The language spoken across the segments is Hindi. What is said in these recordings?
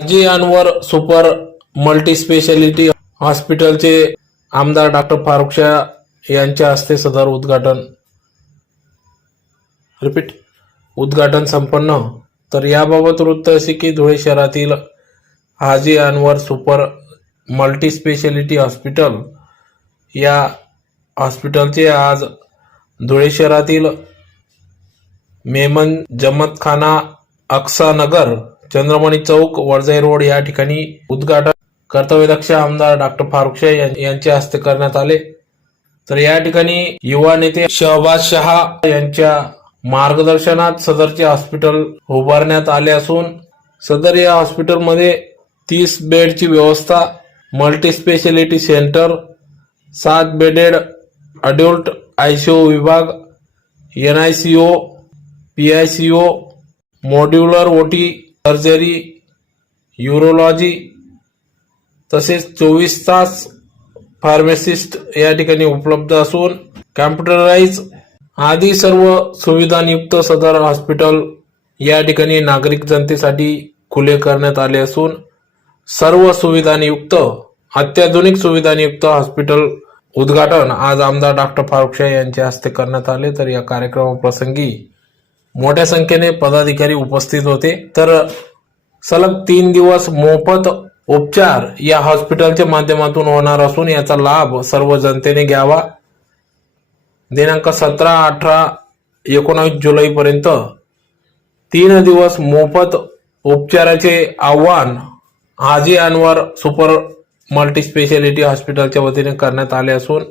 हाजी अनवर सुपर मल्टीस्पेशालिटी हॉस्पिटलचे आमदार डॉक्टर फारुख शाह यांच्या हस्ते सदर उद्घाटन संपन्न। तर याबाबत वृत्त असे की धुळे शहरातील हाजी अनवर सुपर मल्टीस्पेशालिटी हॉस्पिटल या हॉस्पिटलचे आज धुळे शहरातील मेमन जमतखाना अक्सा नगर चंद्रमणी चौक वडजाई रोड या ठिकाणी उद्घाटन कर्तव्यदक्ष आमदार डॉक्टर फारुख शाह यांच्या हस्ते करण्यात आले। तर या ठिकाणी युवा नेते शहबाज शाह यांच्या मार्गदर्शनात सदरचे हॉस्पिटल उभारण्यात आले असून सदर या हॉस्पिटलमध्ये 30 बेडची व्यवस्था, multispeciality centre, 7 bedded adult ICU विभाग, NICU, PICU, modular OT, surgery, urology तसेच 24 तास फार्मासिस्ट या ठिकाणी उपलब्ध असून कॅम्प्युटराइज आदी सर्व सुविधांयुक्त सदर हॉस्पिटल या ठिकाणी नागरिक जनतेसाठी खुले करण्यात आले असून सर्व सुविधांयुक्त अत्याधुनिक सुविधांयुक्त हॉस्पिटल उद्घाटन आज आमदार डॉक्टर फारुख शाह यांच्या हस्ते करण्यात आले। तर या कार्यक्रमाप्रसंगी मोठ्या संख्येने पदाधिकारी उपस्थित होते। तर सलग 3 दिवस मोफत उपचार या हॉस्पिटलच्या माध्यमातून होणार असून याचा लाभ सर्व जनतेने घ्यावा। दिनांक 17, 18, 19 जुलै पर्यंत 3 दिवस मोफत उपचाराचे आव्हान हाजी अनवर सुपर मल्टीस्पेशालिटी हॉस्पिटलच्या वतीने करण्यात आले असून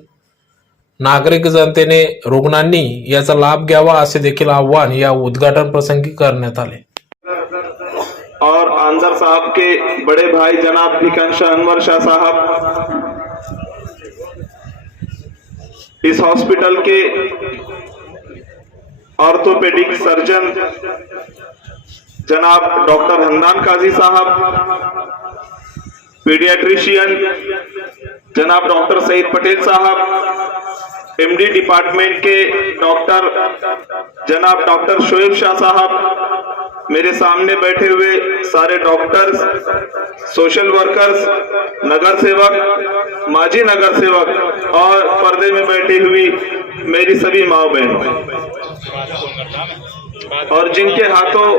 नागरिक जनतेने रुग्णांनी याचा लाभ घ्यावा असे देखील आव्हान या उद्घाटन प्रसंगी करण्यात आले। और आंसर साहब के बड़े भाई जनाब भिकन शाह अनवर शाह साहब, इस हॉस्पिटल के ऑर्थोपेडिक सर्जन जनाब डॉक्टर हन्नान काजी साहब, पीडियाट्रिशियन जनाब डॉक्टर सईद पटेल साहब, MD डिपार्टमेंट के डॉक्टर जनाब डॉक्टर शोएब शाह साहब, मेरे सामने बैठे हुए सारे डॉक्टर्स, सोशल वर्कर्स, नगर सेवक, माजी नगर सेवक और पर्दे में बैठी हुई मेरी सभी माँ बहनों और जिनके हाथों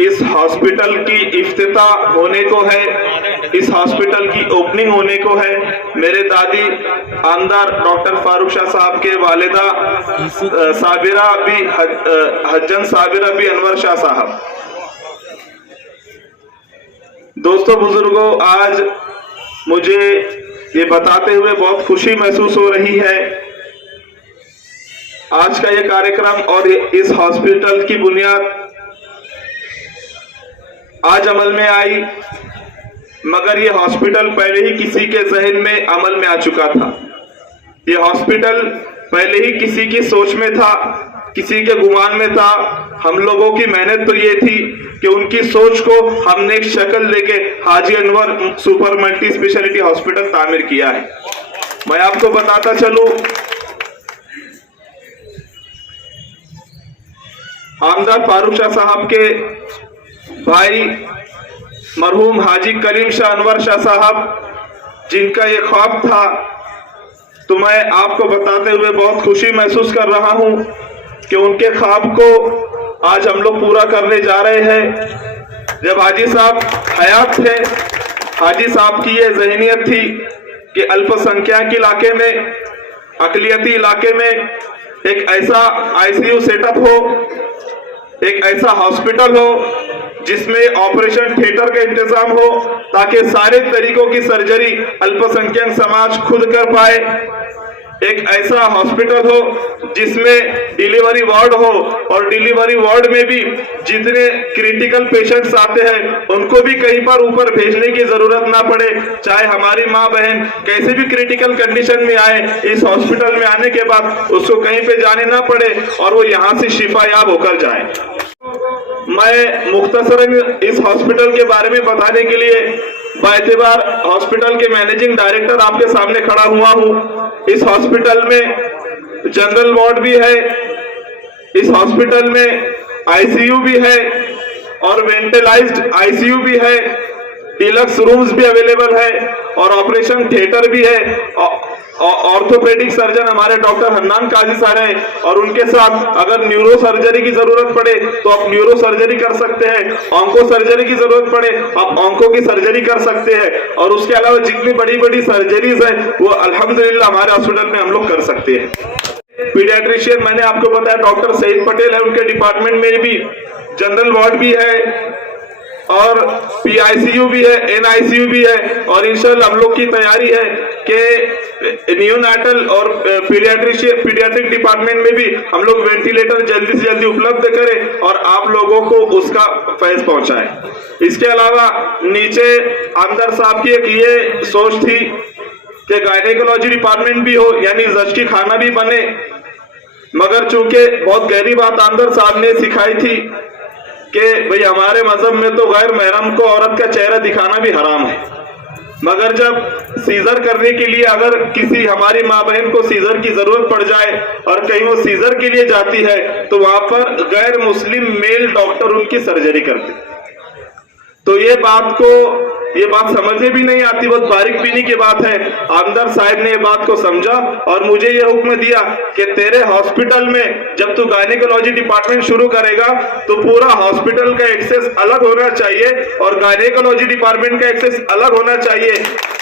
इस हॉस्पिटल की इफ्तिताह होने को है, इस हॉस्पिटल की ओपनिंग होने को है, मेरे दादी आमदार डॉक्टर फारुख शाह साहब के वालिदा साबिरा भी हज्जन साबिरा भी अनवर शाह साहब। दोस्तों बुजुर्गों, आज मुझे ये बताते हुए बहुत खुशी महसूस हो रही है। आज का ये कार्यक्रम और इस हॉस्पिटल की बुनियाद आज अमल में आई, मगर ये हॉस्पिटल पहले ही किसी के जहन में अमल में आ चुका था। ये हॉस्पिटल पहले ही किसी की सोच में था, किसी के गुमान में था। हम लोगों की मेहनत तो ये थी कि उनकी सोच को हमने एक शक्ल देके Haji Anwar super multi speciality hospital तामीर किया है। मैं आपको बताता चलूं, आमदार फारुख शाह साहब के भाई मरहूम हाजी कलीम शाह अनवर शाह साहब, जिनका ये ख्वाब था, तो मैं आपको बताते हुए बहुत खुशी महसूस कर रहा हूं कि उनके ख्वाब को आज हम लोग पूरा करने जा रहे हैं। जब हाजी साहब हयात थे, हाजी साहब की ये ज़हनियत थी कि अल्पसंख्यक इलाके में, अकलियती इलाके में एक ऐसा ICU सेटअप हो, एक ऐसा हॉस्पिटल हो जिसमें ऑपरेशन थिएटर का इंतजाम हो, ताकि सारे तरीकों की सर्जरी अल्पसंख्यक समाज खुद कर पाए। एक ऐसा हॉस्पिटल हो जिसमें डिलीवरी वार्ड हो और डिलीवरी वार्ड में भी जितने क्रिटिकल पेशेंट्स आते हैं उनको भी कहीं पर ऊपर भेजने की जरूरत ना पड़े। चाहे हमारी माँ बहन कैसे भी क्रिटिकल कंडीशन में आए, इस हॉस्पिटल में आने के बाद उसको कहीं पे जाने ना पड़े और वो यहाँ से शिफायाब होकर जाए। मैं मुख्तसरन इस हॉस्पिटल के बारे में बताने के लिए बाएतबार हॉस्पिटल के मैनेजिंग डायरेक्टर आपके सामने खड़ा हुआ हूँ। इस हॉस्पिटल में जनरल वार्ड भी है, इस हॉस्पिटल में ICU भी है और वेंटिलाइज्ड ICU भी है डिलक्स रूम्स भी अवेलेबल है और ऑपरेशन थिएटर भी है। ऑर्थोपेडिक सर्जन हमारे डॉक्टर हन्नान काजी सर है और उनके साथ अगर न्यूरो सर्जरी की जरूरत पड़े तो आप न्यूरो सर्जरी कर सकते हैं, ऑंको सर्जरी की जरूरत पड़े आप ऑंको की सर्जरी कर सकते हैं और उसके अलावा जितनी बड़ी बड़ी सर्जरीज है वो अल्हम्दुलिल्लाह हमारे हॉस्पिटल में हम लोग कर सकते हैं। पीडियाट्रिशियन मैंने आपको बताया डॉक्टर सईद पटेल है, उनके डिपार्टमेंट में भी जनरल वार्ड भी है और पीआईसीयू भी है, एनआईसीयू भी है और इंशाल्लाह हम लोग की तैयारी है कि नियोनाटल और पीडियाट्रिक डिपार्टमेंट में भी हम लोग वेंटिलेटर जल्दी से जल्दी उपलब्ध करें और आप लोगों को उसका फैज पहुंचाएं। इसके अलावा नीचे अंदर साहब की एक ये सोच थी कि गायनेकोलॉजी डिपार्टमेंट भी हो यानी जश्की खाना भी बने, मगर चूंकि बहुत गहरी बात अंदर साहब ने सिखाई थी कि भाई हमारे मजहब में तो गैर महरम को औरत का चेहरा दिखाना भी हराम है, मगर जब सीजर करने के लिए अगर किसी हमारी माँ बहन को सीजर की जरूरत पड़ जाए और कहीं वो सीजर के लिए जाती है तो वहां पर गैर मुस्लिम मेल डॉक्टर उनकी सर्जरी करते। तो ये बात समझे भी नहीं आती, बहुत बारीक बीनी की बात है। आमदार साहब ने ये बात को समझा और मुझे ये हुक्म दिया कि तेरे हॉस्पिटल में जब तू गायनेकोलॉजी डिपार्टमेंट शुरू करेगा तो पूरा हॉस्पिटल का एक्सेस अलग होना चाहिए और गायनेकोलॉजी डिपार्टमेंट का एक्सेस अलग होना चाहिए।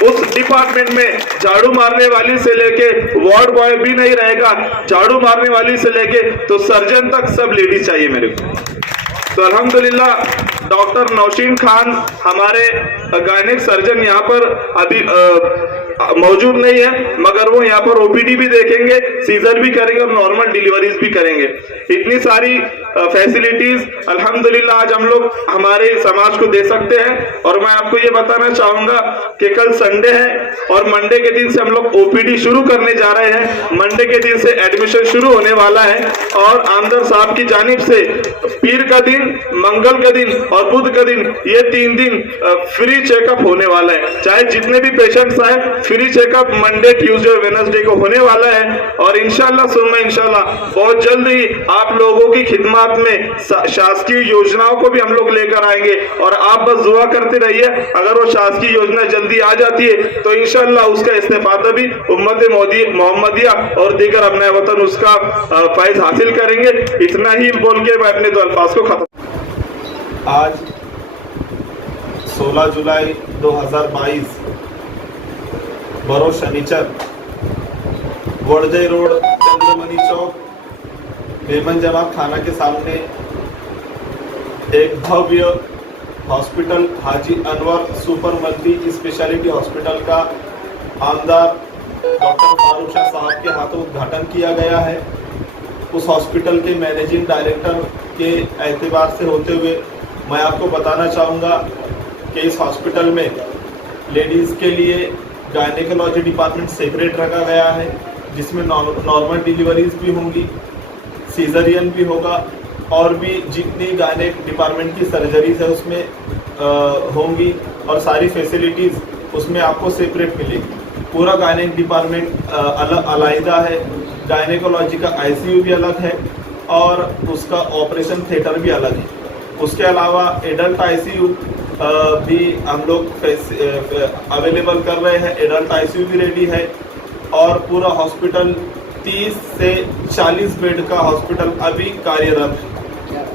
उस डिपार्टमेंट में झाड़ू मारने वाली से लेके वार्ड बॉय भी नहीं रहेगा, झाड़ू मारने वाली से लेके तो सर्जन तक सब लेडीज चाहिए मेरे को। तो अल्हम्दुलिल्लाह डॉक्टर नौशीन खान हमारे गायनेक सर्जन यहाँ पर अभी मौजूद नहीं है, मगर वो यहाँ पर ओपीडी भी देखेंगे, सीजर भी करेंगे और नॉर्मल डिलीवरीज भी करेंगे। इतनी सारी फैसिलिटीज अल्हम्दुलिल्लाह आज हम लोग हमारे समाज को दे सकते हैं। और मैं आपको ये बताना चाहूंगा कि कल संडे है और मंडे के दिन से हम लोग ओपीडी शुरू करने जा रहे हैं। मंडे के दिन से एडमिशन शुरू होने वाला है और आमदार साहब की जानिब से पीर का दिन, मंगल का दिन और बुध का दिन, ये 3 दिन फ्री चेकअप होने वाला है। चाहे जितने भी पेशेंट्स आए फ्री चेकअप मंडे, ट्यूसडे और वेडनेसडे को होने वाला है और इंशाल्लाह सुनना इंशाल्लाह बहुत जल्द ही आप लोगों की खिदमत में शासकीय योजनाओं को भी हम लोग लेकर आएंगे और आप बस दुआ करते रहिए। अगर वो शासकीय योजना जल्दी आ जाती है तो इंशाल्लाह उसका इस्तेफादा भी उम्मत मोहम्मदिया और दीगर अपने वतन उसका फैज हासिल करेंगे। इतना ही बोल के मैं अपने 2 अल्फाज को खत्म। आज 16 जुलाई 2022 बरो शनिचर वड़जई रोड चंद्रमणि चौक मेमन जमात खाना के सामने एक भव्य hospital Haji Anwar super multi speciality hospital का आमदार डॉक्टर फारूक शाह साहब के हाथों उद्घाटन किया गया है। उस हॉस्पिटल के मैनेजिंग डायरेक्टर के एतबार से होते हुए मैं आपको बताना चाहूँगा कि इस हॉस्पिटल में लेडीज़ के लिए गायनेकोलॉजी डिपार्टमेंट सेपरेट रखा गया है, जिसमें नॉर्मल डिलीवरीज भी होंगी, सीजरियन भी होगा और भी जितनी गायनेक डिपार्टमेंट की सर्जरीज है उसमें होंगी और सारी फैसिलिटीज़ उसमें आपको सेपरेट मिलेगी। पूरा गायनेक डिपार्टमेंट अलग अलग है, गायनेकोलॉजी का आईसीयू भी अलग है और उसका ऑपरेशन थिएटर भी अलग है। उसके अलावा एडल्ट आईसीयू भी हम लोग अवेलेबल कर रहे हैं, एडल्ट आईसीयू भी रेडी है और पूरा हॉस्पिटल 30 से 40 बेड का हॉस्पिटल अभी कार्यरत है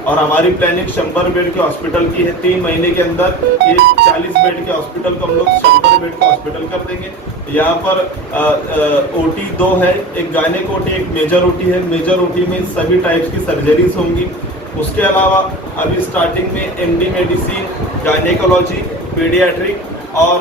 और हमारी प्लानिंग 100 बेड के हॉस्पिटल की है। 3 महीने के अंदर ये 40 बेड के हॉस्पिटल को हम लोग 100 बेड का हॉस्पिटल कर देंगे। यहाँ पर ओटी 2 है, एक गायनेक ओटी, एक मेजर ओटी है। मेजर ओटी में सभी टाइप्स की सर्जरीज होंगी। उसके अलावा अभी स्टार्टिंग में एमडी मेडिसिन, गायनेकोलॉजी, पीडियाट्रिक और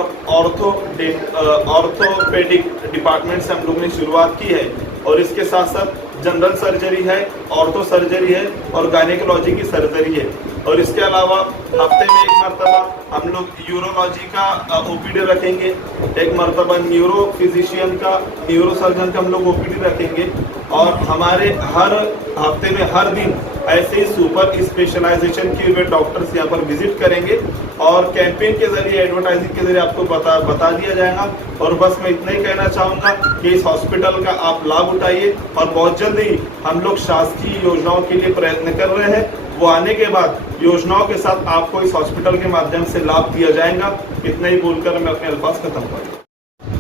ऑर्थोपेडिक डिपार्टमेंट से हम लोगों ने शुरुआत की है और इसके साथ साथ जनरल सर्जरी है, ऑर्थो सर्जरी है और गायनेकोलॉजी की सर्जरी है। और इसके अलावा हफ्ते में एक मरतबा हम लोग यूरोलॉजी का ओपीडी रखेंगे, एक मरतबा न्यूरो फिजिशियन का, न्यूरो सर्जन का हम लोग ओपीडी रखेंगे और हमारे हर हफ्ते में हर दिन ऐसे ही सुपर स्पेशलाइजेशन किए हुए डॉक्टर्स यहाँ पर विजिट करेंगे और कैंपेन के जरिए, एडवर्टाइजिंग के जरिए आपको बता दिया जाएगा। और बस मैं इतना ही कहना चाहूँगा कि इस हॉस्पिटल का आप लाभ उठाइए और बहुत जल्द ही हम लोग शासकीय योजनाओं के लिए प्रयत्न कर रहे हैं। वो आने के बाद योजनाओं के साथ आपको इस हॉस्पिटल के माध्यम से लाभ दिया जाएगा। इतना ही बोलकर मैं अपने अल्फाज खत्म करतो।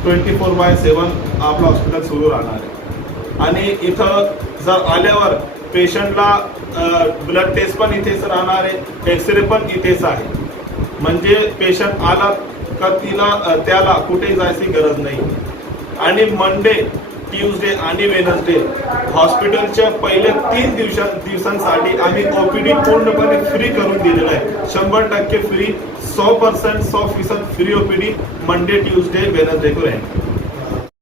24/7 आपलं हॉस्पिटल सुरू राहणार आहे आणि इथं जर आल्यावर पेशंटला ब्लड टेस्ट पण इथेच राहणार आहे, एक्सरे पण इथेच आहे, म्हणजे पेशंट आला का त्याला कुठे जायची गरज नाही। आणि मंडे, ट्यूजडे आणि वेनसडे हॉस्पिटलच्या पहिले 3 दिवसांसाठी आम्ही ओपीडी पूर्णपणे फ्री करून दिलेलं आहे। 100% free, 100% 100% free OPD Monday, Tuesday, Wednesday को रहेंगे।